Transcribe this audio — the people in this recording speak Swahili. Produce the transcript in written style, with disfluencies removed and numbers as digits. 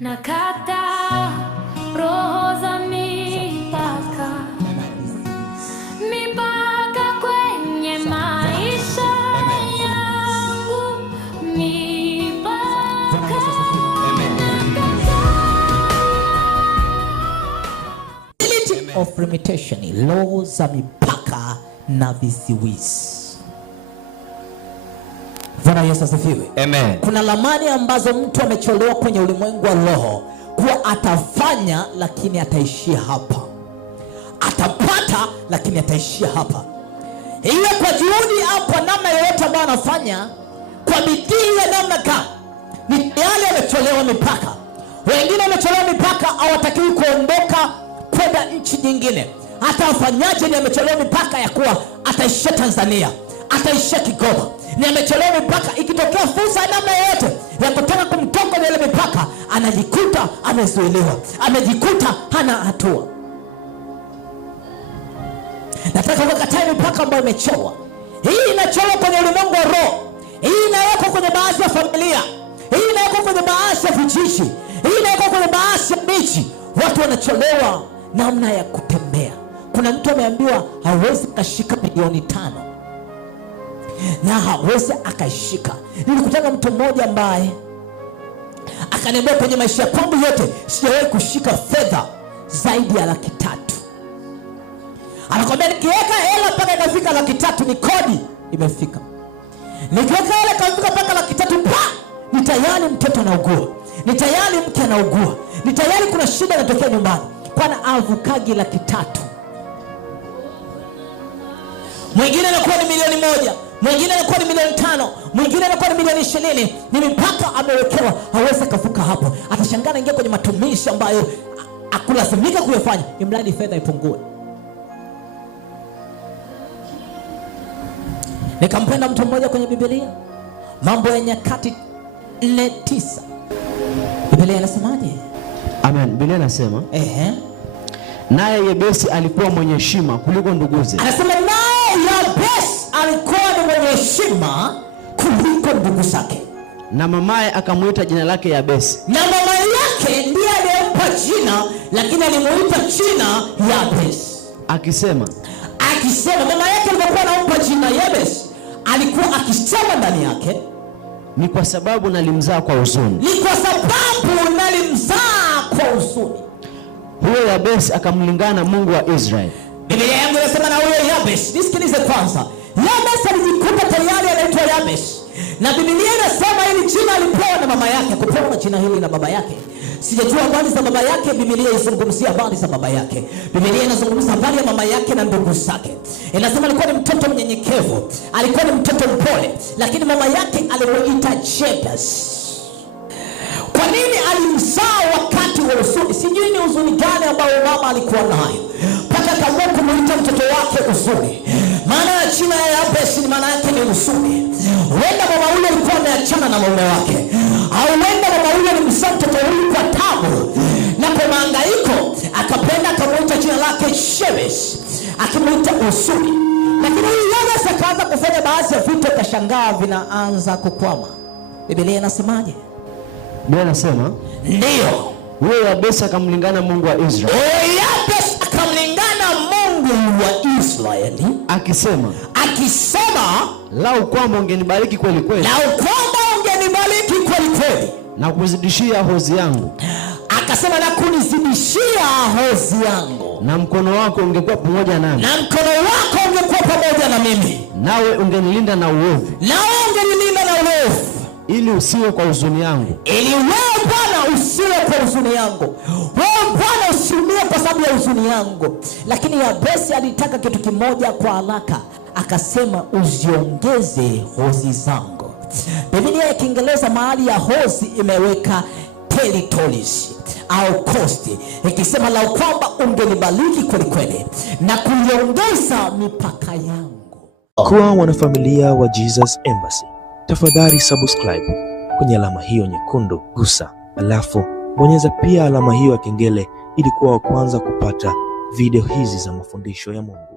Nakata roho za mipaka, mipaka kwenye maisha yangu, mipaka. Of limitation, law za mipaka na viziwizi. Bwana Yesu asifiwe. Amen. Kuna lamani ambazo mtu amecholewa kwenye ulimwengu wa roho kuwa atafanya lakini ataishia hapa, atapata lakini ataishia hapa. Iwe kwa juhudi au kwa namna yoyote ambayo anafanya kwa bidii ya namna gani, ni yale amecholewa mipaka. Wengine wamecholewa mipaka, hawatakiwi kuondoka kwenda nchi nyingine. Hata wafanyaje ni amecholewa mipaka ya kuwa ataishia Tanzania, ataishia Kigoma. Ni amecholewa mipaka, ikitokea fursa ya namna yoyote ya kutaka kumtoka ile mipaka, anajikuta amezuiliwa, amejikuta hana hatua. Nataka kukataa mipaka ambayo imechorwa. Hii inachorwa kwenye ulimwengu wa roho. Hii inawekwa kwenye baadhi ya familia. Hii inawekwa kwenye baadhi ya vijiji. Hii inawekwa kwenye baadhi ya miji. Watu wanacholewa namna ya kutembea. Kuna mtu ameambiwa hawezi kashika milioni 5 na hawezi akaishika. Nilikutana mtu mmoja ambaye akaniambia kwenye maisha yangu yote sijawahi kushika fedha zaidi ya 300,000. Anakwambia nikiweka hela mpaka inafika 300,000 ni kodi imefika. Nikiweka hela kafika mpaka 300,000 ni tayari mtoto anaugua, ni tayari mke anaugua, ni tayari kuna shida inatokea nyumbani. Kwana avukagi 300,000. Mwingine anakuwa ni milioni 1, mwingine anakuwa ni milioni 5, mwingine anakuwa ni milioni 20. Ni mipaka amewekewa, hawezi kuvuka hapo. Atashangaa ingia kwenye matumishi ambayo akulazimika kuyafanya imradi fedha ipungue. Nikampenda mtu mmoja kwenye Biblia, Mambo ya Nyakati 4:9. Biblia inasemaje? Amen. Biblia inasema naye Yabesi alikuwa mwenye heshima kuliko nduguze. Anasema naye Yabesi alikuwa ni mwenye heshima kuliko ndugu zake. Na mamaye akamuita jina lake Yabesi. Na mama yake ndiye aliyempa jina, lakini alimuita jina Yabesi. Akisema mama yake alipokuwa anampa jina Yabesi, alikuwa akisema ndani yake, ni kwa sababu nalimzaa kwa huzuni. Ni kwa sababu nalimzaa kwa huzuni. Huyo Yabesi akamlingana Mungu wa Israeli. Biblia yangu inasema na huyo Yabesi, nisikilize kwanza. Yabesi alijikuta tayari anaitwa Yabesi. Na Biblia inasema hili jina alipewa na mama yake. Kupewa jina hili na baba yake, sijajua habari za baba yake. Biblia inazungumzia habari za baba yake. Biblia inazungumza habari ya mama yake na ndugu zake. Inasema alikuwa ni mtoto mnyenyekevu, alikuwa ni mtoto mpole, lakini mama yake alimuita Yabesi. Kwa nini alimzaa wakati wa huzuni? Sijui ni huzuni gani ambayo mama alikuwa nayo mpaka akaamua kumuita mtoto wake huzuni. Maana ya jina ya Yabesi ni maana yake ni huzuni. Huenda mama yule alikuwa ameachana na mume wake, au huenda mama yule alimzaa mtoto huyu kwa tabu na kwa mahangaiko, akapenda akamuita jina lake Yabesi, akimuita huzuni. Lakini huyu Yabesi akaanza kufanya baadhi ya vitu, akashangaa vinaanza kukwama. Biblia inasemaje? Biblia inasema ndio huyo Yabesi akamlingana Mungu wa Israeli. Yabesi akamlingana Mungu wa Israeli, akisema lau kwamba ungenibariki kweli kweli, na kuzidishia hozi yangu. Akasema na kunizidishia hozi yangu, na mkono wako ungekuwa pamoja nami, nawe ungenilinda na uovu, ili usiwe kwa huzuni yangu. Ili wewe Bwana usiwe kwa huzuni yangu. Wewe Bwana usiumie kwa sababu ya huzuni yangu. Lakini Yabesi alitaka kitu kimoja kwa haraka. Akasema uziongeze hozi zangu. Biblia ya Kiingereza mahali ya hozi imeweka territories au coast, ikisema la kwamba ungenibariki kweli kweli na kuiongeza mipaka yangu. Kuwa wanafamilia wa Jesus Embassy, tafadhali subscribe kwenye alama hiyo nyekundu, gusa, alafu bonyeza pia alama hiyo ya kengele ili kuwa wa kwanza kupata video hizi za mafundisho ya Mungu.